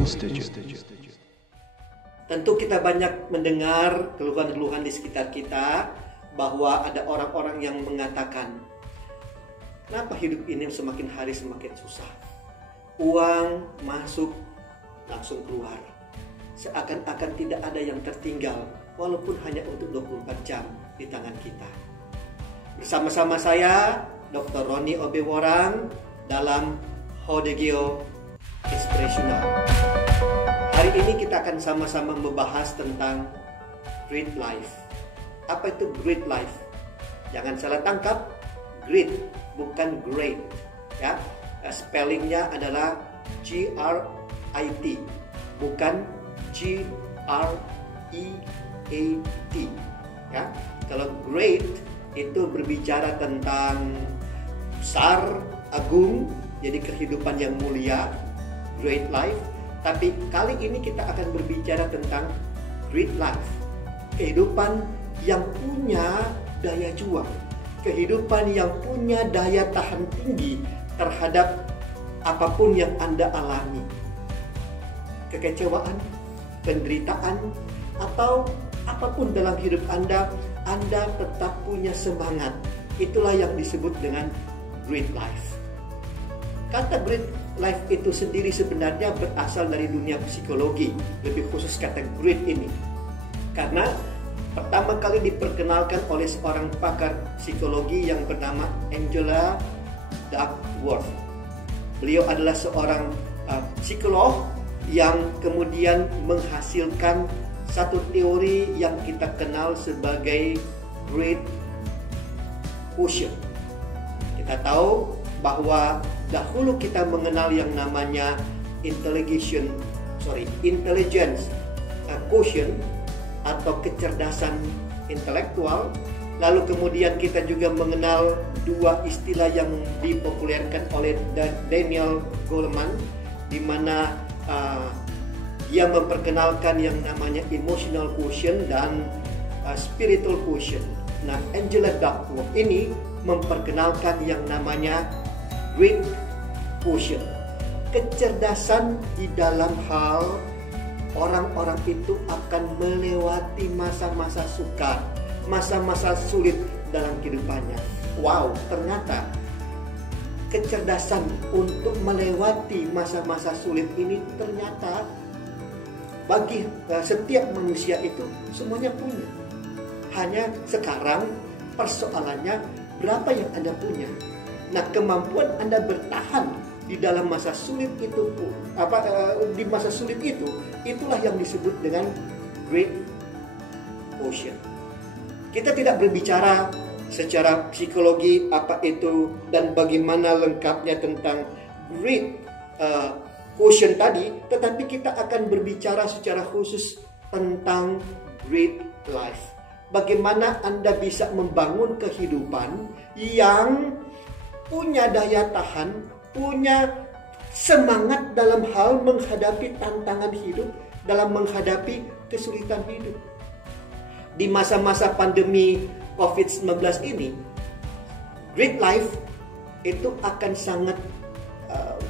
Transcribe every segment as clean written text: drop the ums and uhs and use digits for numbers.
Institute. Tentu kita banyak mendengar keluhan-keluhan di sekitar kita bahwa ada orang-orang yang mengatakan, kenapa hidup ini semakin hari semakin susah? Uang masuk, langsung keluar. Seakan-akan tidak ada yang tertinggal, walaupun hanya untuk 24 jam di tangan kita. Bersama-sama saya, Dr. Roni Obeworang, dalam Hodegeo Inspirational. Hari ini kita akan sama-sama membahas tentang great life. Apa itu great life? Jangan salah tangkap, great bukan great, ya. Spellingnya adalah G-R-I-T, bukan G-R-E-A-T, ya. Kalau great itu berbicara tentang besar, agung, jadi kehidupan yang mulia, great life. Tapi kali ini kita akan berbicara tentang great life, kehidupan yang punya daya juang, kehidupan yang punya daya tahan tinggi terhadap apapun yang Anda alami. Kekecewaan, penderitaan, atau apapun dalam hidup Anda tetap punya semangat. Itulah yang disebut dengan great life. Kata great life itu sendiri sebenarnya berasal dari dunia psikologi, lebih khusus kata great ini. Karena pertama kali diperkenalkan oleh seorang pakar psikologi yang bernama Angela Duckworth. Beliau adalah seorang psikolog yang kemudian menghasilkan satu teori yang kita kenal sebagai great quotient. Kita tahu bahwa dahulu kita mengenal yang namanya intelligence quotient atau kecerdasan intelektual. Lalu kemudian kita juga mengenal dua istilah yang dipopulerkan oleh Daniel Goleman, di mana dia memperkenalkan yang namanya emotional quotient dan spiritual quotient. Nah, Angela Duckworth ini memperkenalkan yang namanya great quotient, kecerdasan di dalam hal orang-orang itu akan melewati masa-masa sukar, masa-masa sulit dalam kehidupannya. Wow, ternyata kecerdasan untuk melewati masa-masa sulit ini ternyata bagi setiap manusia itu semuanya punya. Hanya sekarang persoalannya berapa yang Anda punya. Nah, kemampuan Anda bertahan di dalam masa sulit itu, di masa sulit itu, itulah yang disebut dengan great quotient. Kita tidak berbicara secara psikologi apa itu dan bagaimana lengkapnya tentang great quotient tadi, tetapi kita akan berbicara secara khusus tentang great life. Bagaimana Anda bisa membangun kehidupan yang punya daya tahan, punya semangat dalam hal menghadapi tantangan hidup, dalam menghadapi kesulitan hidup. Di masa-masa pandemi COVID-19 ini, great life itu akan sangat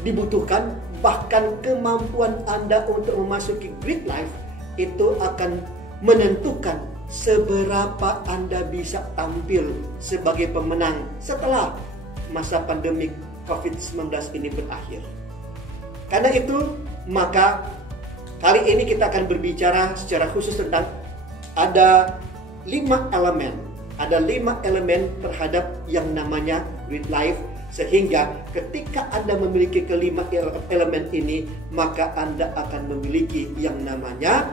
dibutuhkan. Bahkan kemampuan Anda untuk memasuki great life itu akan menentukan seberapa Anda bisa tampil sebagai pemenang setelah masa pandemi COVID-19 ini berakhir. Karena itu, maka kali ini kita akan berbicara secara khusus tentang ada 5 elemen. Ada 5 elemen terhadap yang namanya great life, sehingga ketika Anda memiliki kelima elemen ini, maka Anda akan memiliki yang namanya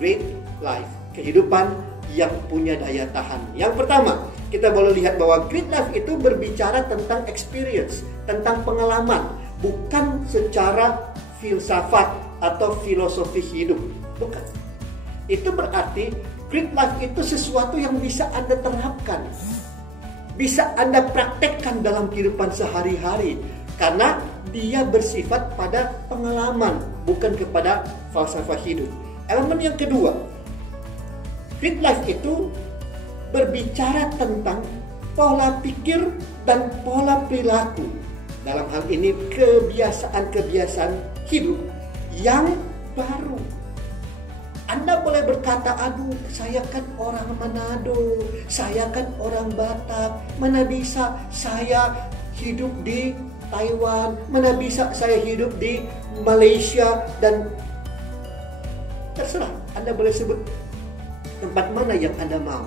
great life, kehidupan yang punya daya tahan. Yang pertama, kita boleh lihat bahwa great life itu berbicara tentang experience, tentang pengalaman, bukan secara filsafat atau filosofi hidup. Bukan. Itu berarti great life itu sesuatu yang bisa Anda terapkan, bisa Anda praktekkan dalam kehidupan sehari-hari, karena dia bersifat pada pengalaman, bukan kepada falsafah hidup. Elemen yang kedua, great life itu berbicara tentang pola pikir dan pola perilaku. Dalam hal ini kebiasaan-kebiasaan hidup yang baru. Anda boleh berkata, aduh saya kan orang Manado, saya kan orang Batak, mana bisa saya hidup di Taiwan, mana bisa saya hidup di Malaysia, dan terserah, Anda boleh sebut tempat mana yang Anda mau.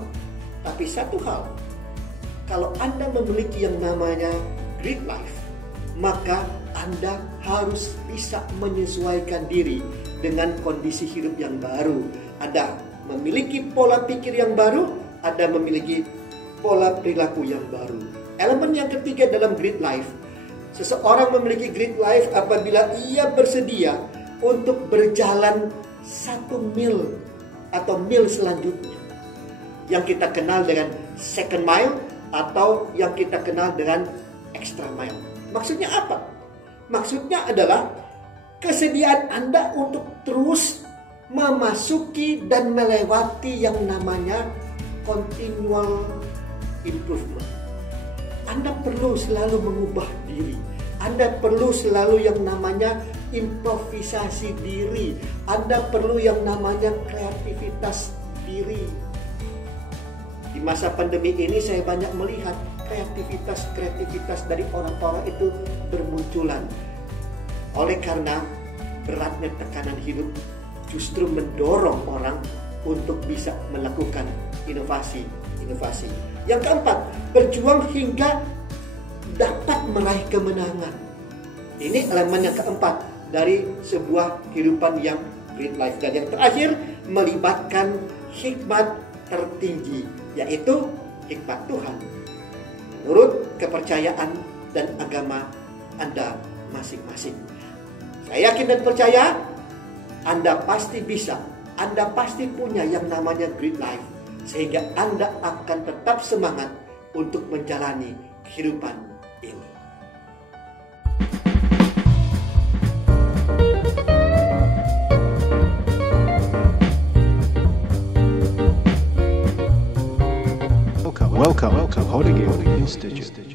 Tapi satu hal, kalau Anda memiliki yang namanya Great Life, maka Anda harus bisa menyesuaikan diri dengan kondisi hidup yang baru. Anda memiliki pola pikir yang baru, Anda memiliki pola perilaku yang baru. Elemen yang ketiga dalam Great Life, seseorang memiliki Great Life apabila ia bersedia untuk berjalan 1 mil atau mil selanjutnya, yang kita kenal dengan second mile atau yang kita kenal dengan extra mile. Maksudnya apa? Maksudnya adalah kesediaan Anda untuk terus memasuki dan melewati yang namanya continual improvement. Anda perlu selalu mengubah diri. Anda perlu selalu yang namanya improvisasi diri. Anda perlu yang namanya kreativitas diri. Di masa pandemi ini saya banyak melihat kreativitas dari orang-orang itu bermunculan. Oleh karena beratnya tekanan hidup justru mendorong orang untuk bisa melakukan inovasi. Yang keempat, berjuang hingga dapat meraih kemenangan. Ini elemen yang keempat dari sebuah kehidupan yang Great Life. Dan yang terakhir, melibatkan hikmat tertinggi, yaitu hikmat Tuhan menurut kepercayaan dan agama Anda masing-masing. Saya yakin dan percaya Anda pasti bisa, Anda pasti punya yang namanya Great Life, sehingga Anda akan tetap semangat untuk menjalani kehidupan ini. Welcome to Holy Institute.